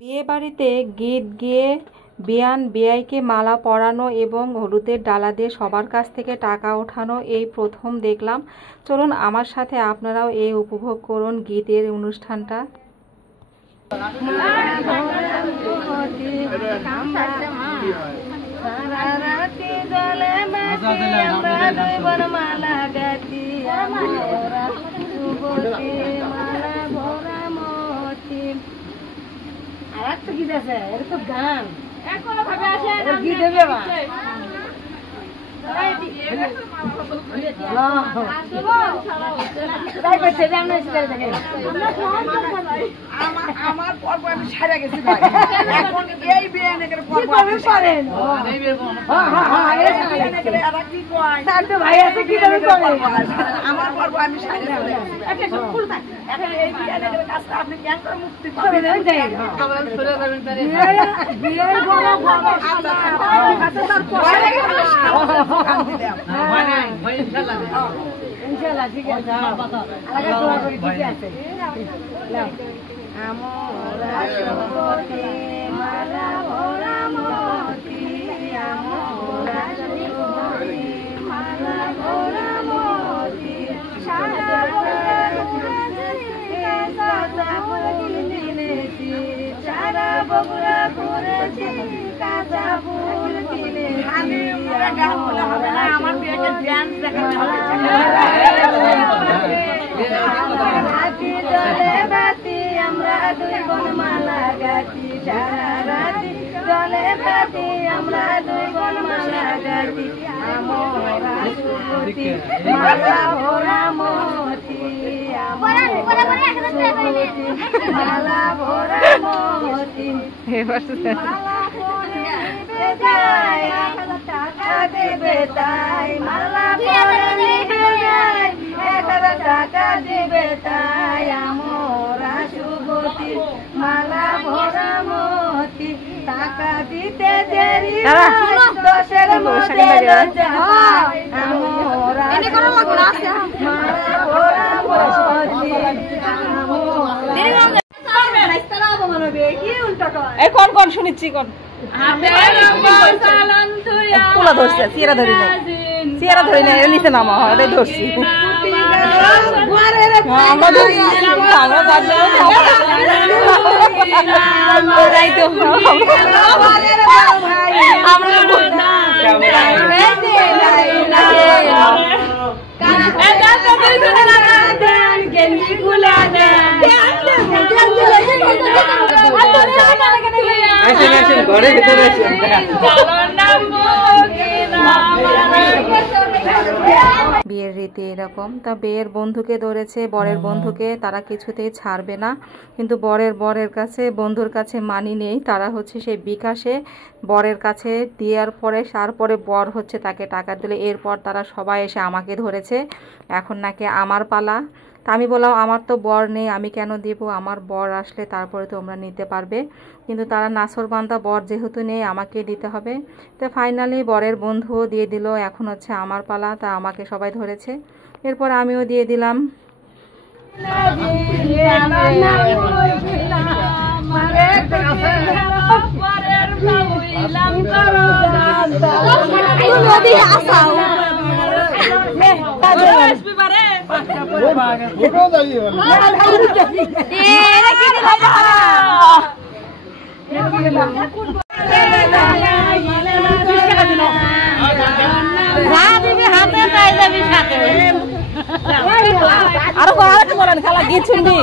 বিয়ে বাড়িতে গীত গিয়ে বিয়ান বিয়াইকে মালা পরানো এবং হলুদের ডালা দিয়ে সবার কাছ থেকে টাকা ওঠানো এই প্রথম দেখলাম। চলুন আমার সাথে আপনারাও এই উপভোগ করুন গীতের অনুষ্ঠানটা। আরেকটা গীত আছে, এটা তো গান। গীত হবে আমার পর্ব আমি সারা গেছি ভাই, এখন এই বিয়ানের পর্ব আমি করেন ভাই আছে কি করে আমার পর্ব আমি সারা গেছি। এখন এই বিয়ানের কাজটা আপনি কেন করে মুক্তি পাবেন? বিয়ের বড় ইনশাআল্লাহ ঠিক আছে। আগে দোয়া করি, ঠিক আছে। আমরা সবতি মালা ভরা মতি, আমরা সবতি মালা ভরা মতি, সারা বগুড়া ঘুরেছি, কাঁচা ফুল কিনেছি। আমার বিয়েকে ডান্স দেখাতে হবে। রাতি জলে বাতি আমরা দুই বোন মালা গাছি, সারা রাতি জলে বাতি আমরা দুই বোন মালা গাছি। আমরা সুমতি মালা ভরা মতি, মালা ভরা মতি, মালা পরে যায় টাকা দেবে তাই, মালা পরে যায় 1000 টাকা দেবে তাই। আমরা সুমতি মালা ভরা মতি, টাকা দিতে দেরি 10-এর মধ্যে লজ্জা পাই। আমরা মালা ভরা মতি, কোন কোন শুনেছি কোন পোলা ধরছে, চেয়ারা ধরি নাই, চেয়ারা ধরি নাই, নিচে নামা হয় ধরছি। বিয়ের রীতি এরকম। তা বিয়ের বন্ধুকে ধরেছে, বরের বন্ধুকে, তারা কিছুতেই ছাড়বে না। কিন্তু বরের কাছে বন্ধুর কাছে মানি নেই, তারা হচ্ছে সেই বিকাশে বরের কাছে দেওয়ার পরে তারপরে বর হচ্ছে তাকে টাকা দিলে, এরপর তারা সবাই এসে আমাকে ধরেছে, এখন নাকি আমার পালা। তা আমি বললাম আমার তো বর নেই, আমি কেন দিব, আমার বর আসলে তারপরে তোমরা নিতে পারবে। কিন্তু তারা নাসরবান্ধা বর যেহেতু নেই আমাকে দিতে হবে। তো ফাইনালি বরের বন্ধুও দিয়ে দিল, এখন হচ্ছে আমার পালা। তা আমাকে সবাই ধরেছে, এরপর আমিও দিয়ে দিলাম। আরো খেলা গীত শুনবি।